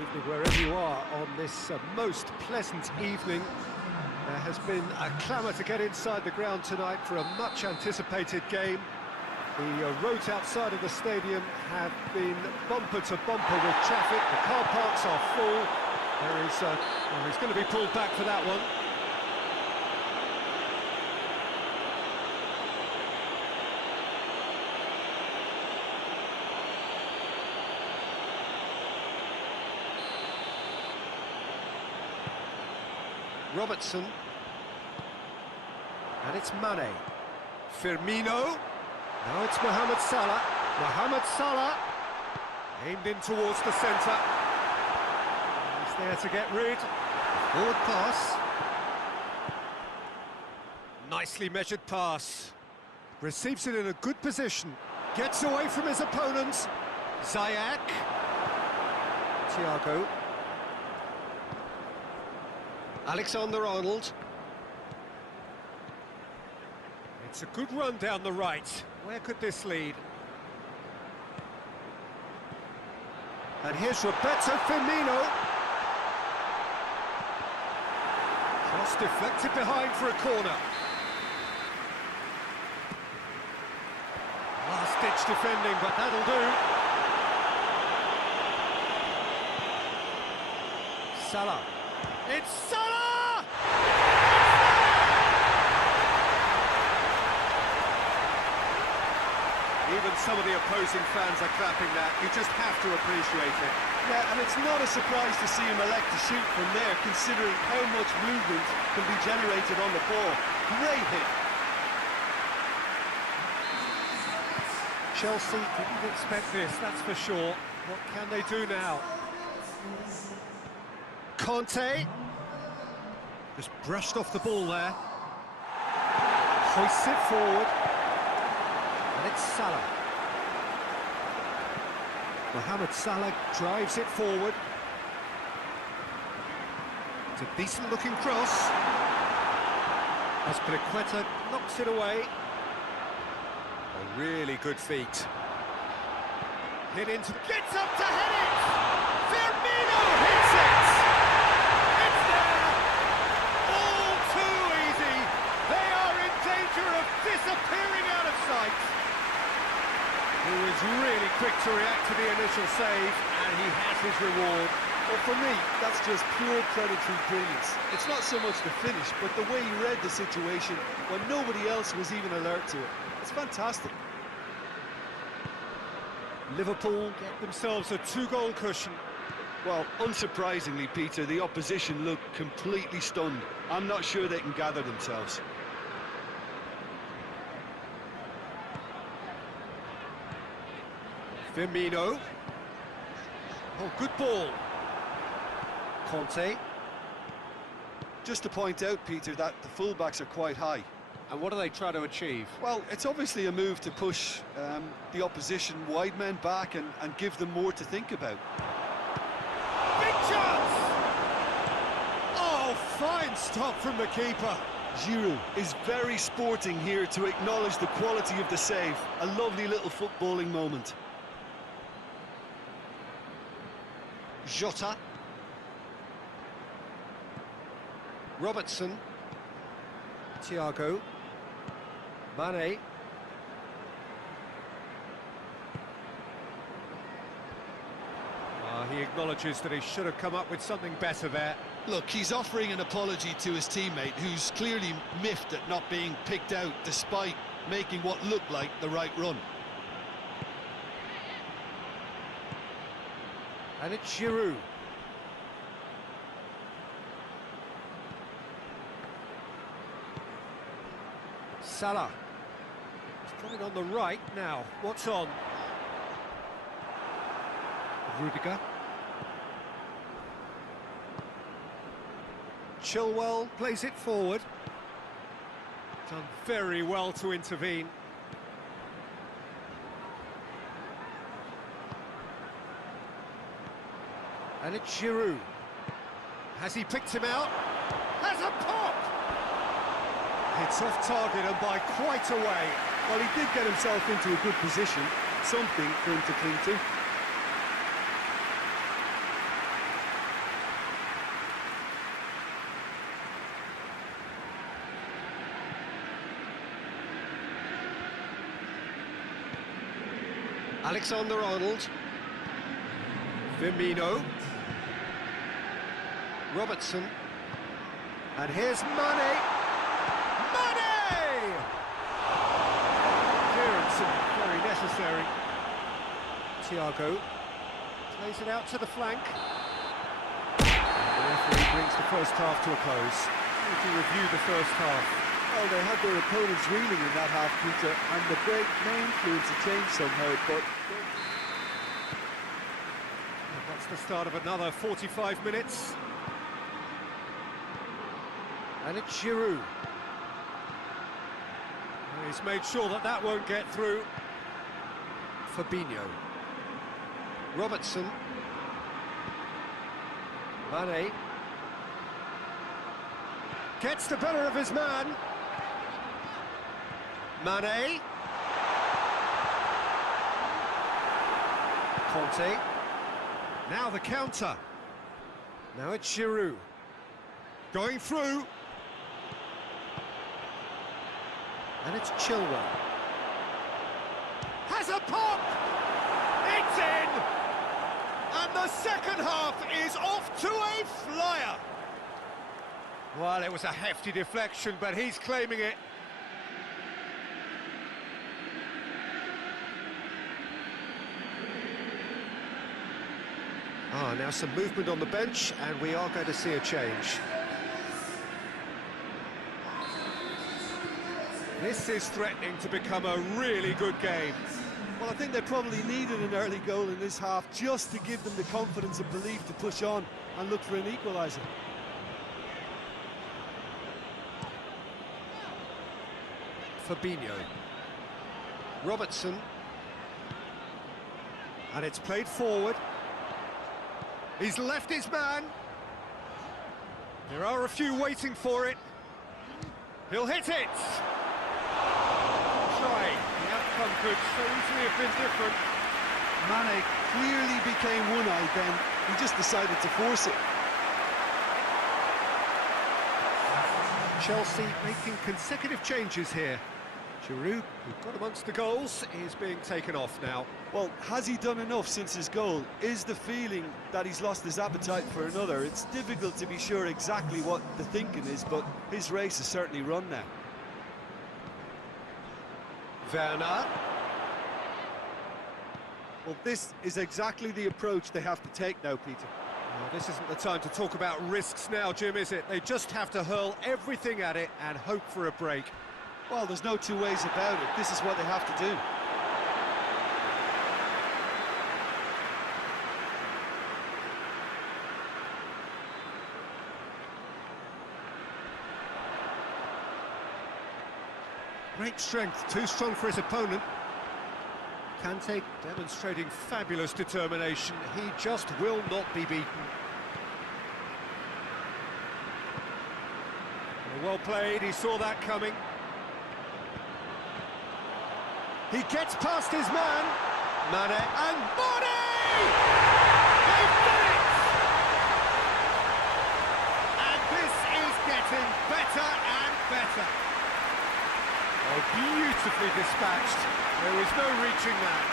Evening wherever you are on this most pleasant evening. There has been a clamour to get inside the ground tonight for a much-anticipated game. The roads outside of the stadium have been bumper to bumper with traffic. The car parks are full. There is, well, he's going to be pulled back for that one. Robertson, and it's Mane. Firmino, now it's Mohamed Salah. Mohamed Salah, aimed in towards the centre. He's there to get rid. Forward pass. Nicely measured pass. Receives it in a good position. Gets away from his opponents. Ziyech. Thiago. Alexander-Arnold. It's a good run down the right. Where could this lead? And here's Roberto Firmino. Cross deflected behind for a corner. Last-ditch defending, but that'll do. Salah. It's Salah! Even some of the opposing fans are clapping that. You just have to appreciate it. Yeah, and it's not a surprise to see him elect to shoot from there, considering how much movement can be generated on the ball. Great hit. Chelsea didn't expect this, that's for sure. What can they do now? Conte. Just brushed off the ball there. Hoists it forward. And it's Salah. Mohamed Salah drives it forward. It's a decent-looking cross. Azpilicueta knocks it away. A really good feat. Hit into... Gets up to head it! Firmino hits it! It's there! All too easy! They are in danger of disappearing out of sight! He was really quick to react to the initial save, and he has his reward. Well, for me, that's just pure predatory brilliance. It's not so much the finish, but the way he read the situation when nobody else was even alert to it. It's fantastic. Liverpool get themselves a two-goal cushion. Well, unsurprisingly, Peter, the opposition look completely stunned. I'm not sure they can gather themselves. Firmino. Oh, good ball. Conte. Just to point out, Peter, that the fullbacks are quite high. And what do they try to achieve? Well, it's obviously a move to push the opposition wide men back and give them more to think about. Big chance! Oh, fine stop from the keeper. Giroud is very sporting here to acknowledge the quality of the save. A lovely little footballing moment. Jota. Robertson. Thiago. Mane. He acknowledges that he should have come up with something better there. Look, he's offering an apology to his teammate, who's clearly miffed at not being picked out despite making what looked like the right run. And it's Giroud. Salah. He's coming on the right now. What's on? Rudiger. Chilwell plays it forward. Done very well to intervene. And it's Giroud. Has he picked him out? Has a pop! It's off target and by quite a way. Well, he did get himself into a good position, something for him to cling to. Alexander-Arnold. Firmino. Robertson. And here's Mane. Mane! Clearance and very necessary. Thiago plays it out to the flank. The referee brings the first half to a close. To review the first half. Well, they had their opponents reeling in that half, Peter, and the break may influence a change somehow, but... And that's the start of another 45 minutes. And it's Giroud. He's made sure that that won't get through. Fabinho. Robertson. Mane. Gets the better of his man. Mane. Conte. Now the counter. Now it's Giroud. Going through. And it's Chilwell. Has a pop! It's in! And the second half is off to a flyer! Well, it was a hefty deflection, but he's claiming it. Now some movement on the bench, and we are going to see a change. This is threatening to become a really good game. Well, I think they probably needed an early goal in this half just to give them the confidence and belief to push on and look for an equaliser. Fabinho. Robertson. And it's played forward. He's left his man. There are a few waiting for it. He'll hit it! Try. The outcome could so easily have been different. Mane clearly became one-eyed then. He just decided to force it. Chelsea making consecutive changes here. Giroud, who got amongst the goals, is being taken off now. Well, has he done enough since his goal? Is the feeling that he's lost his appetite for another? It's difficult to be sure exactly what the thinking is, but his race is certainly run now. Werner. Well, this is exactly the approach they have to take now, Peter. Well, this isn't the time to talk about risks now, Jim, is it? They just have to hurl everything at it and hope for a break. Well, there's no two ways about it. This is what they have to do. Great strength, too strong for his opponent. Kante demonstrating fabulous determination. He just will not be beaten. Well played, he saw that coming. He gets past his man. Mane and Mane! They've done it! And this is getting better and better. Oh, beautifully dispatched. There was no reaching that.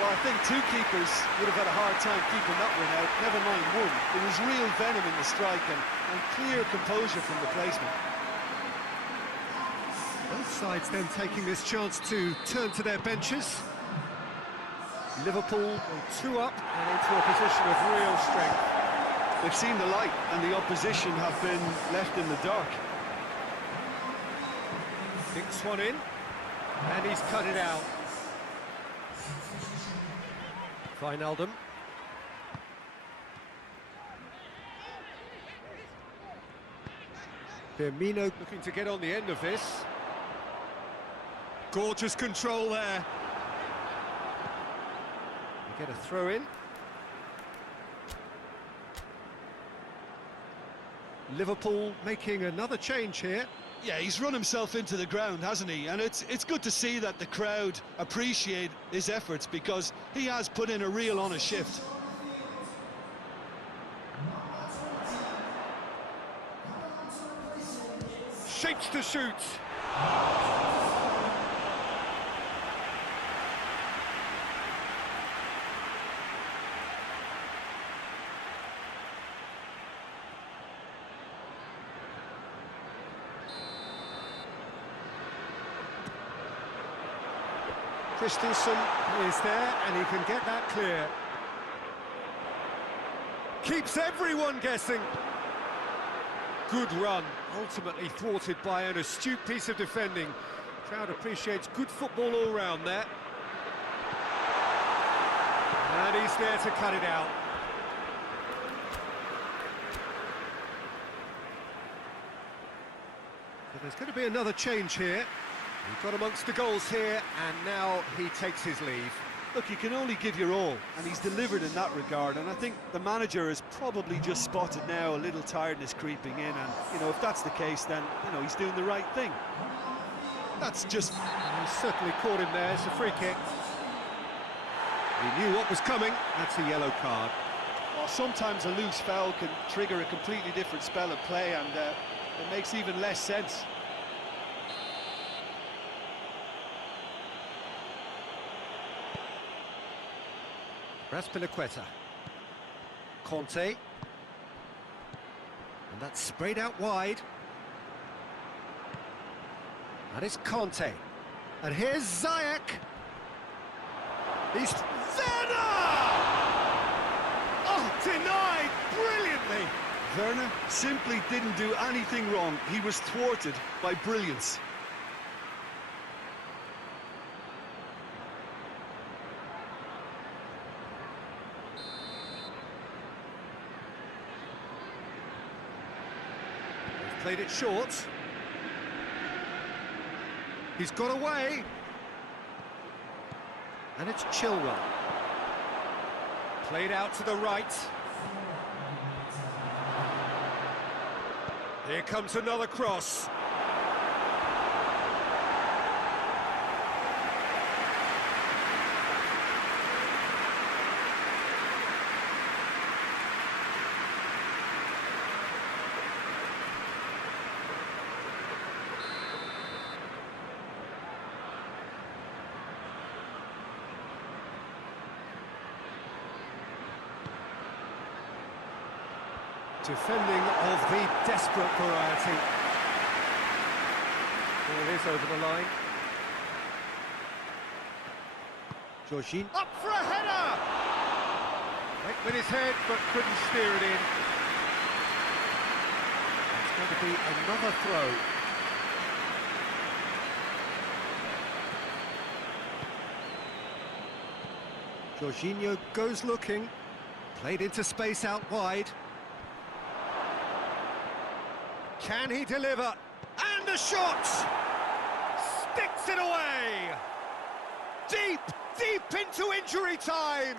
Well, I think two keepers would have had a hard time keeping that one out, never mind one. There was real venom in the strike and clear composure from the placement. Both sides then taking this chance to turn to their benches. Liverpool go 2 up and into a position of real strength. They've seen the light and the opposition have been left in the dark. Dinks one in, and he's cut it out. Wijnaldum. Firmino looking to get on the end of this. Gorgeous control there. We get a throw in. Liverpool making another change here. Yeah, he's run himself into the ground, hasn't he? And it's good to see that the crowd appreciate his efforts because he has put in a real honest shift. Shapes to shoot. Christensen is there, and he can get that clear. Keeps everyone guessing. Good run, ultimately thwarted by an astute piece of defending. Crowd appreciates good football all round there. And he's there to cut it out. But there's going to be another change here. He got amongst the goals here, and now he takes his leave. Look, you can only give your all, and he's delivered in that regard, and I think the manager has probably just spotted now a little tiredness creeping in, and, you know, if that's the case, then, you know, he's doing the right thing. That's just... He certainly caught him there. It's a free kick. He knew what was coming. That's a yellow card. Well, sometimes a loose foul can trigger a completely different spell of play, and it makes even less sense. Raspilicueta. Conte. And that's sprayed out wide. And it's Conte. And here's Ziyech. He's... Werner! Oh, denied brilliantly. Werner simply didn't do anything wrong. He was thwarted by brilliance. Played it short. He's got away. And it's Chilwell. Played out to the right. Here comes another cross. Defending of the desperate variety. Ball is over the line. Jorginho up for a header! Went with his head, but couldn't steer it in. It's going to be another throw. Jorginho goes looking. Played into space out wide. Can he deliver? And the shot! Sticks it away! Deep, deep into injury time!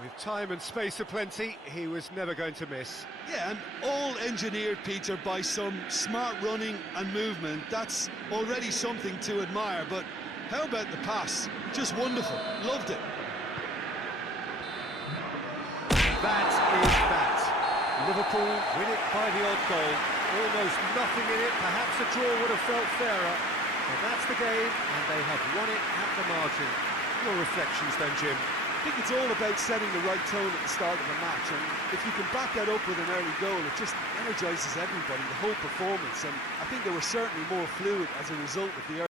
With time and space aplenty, he was never going to miss. Yeah, and all engineered, Peter, by some smart running and movement. That's already something to admire, but how about the pass? Just wonderful. Loved it. That is that. Liverpool win it by the odd goal. Almost nothing in it. Perhaps a draw would have felt fairer. But that's the game, and they have won it at the margin. Your reflections then, Jim? I think it's all about setting the right tone at the start of a match, and if you can back that up with an early goal, it just energises everybody, the whole performance, and I think they were certainly more fluid as a result of the early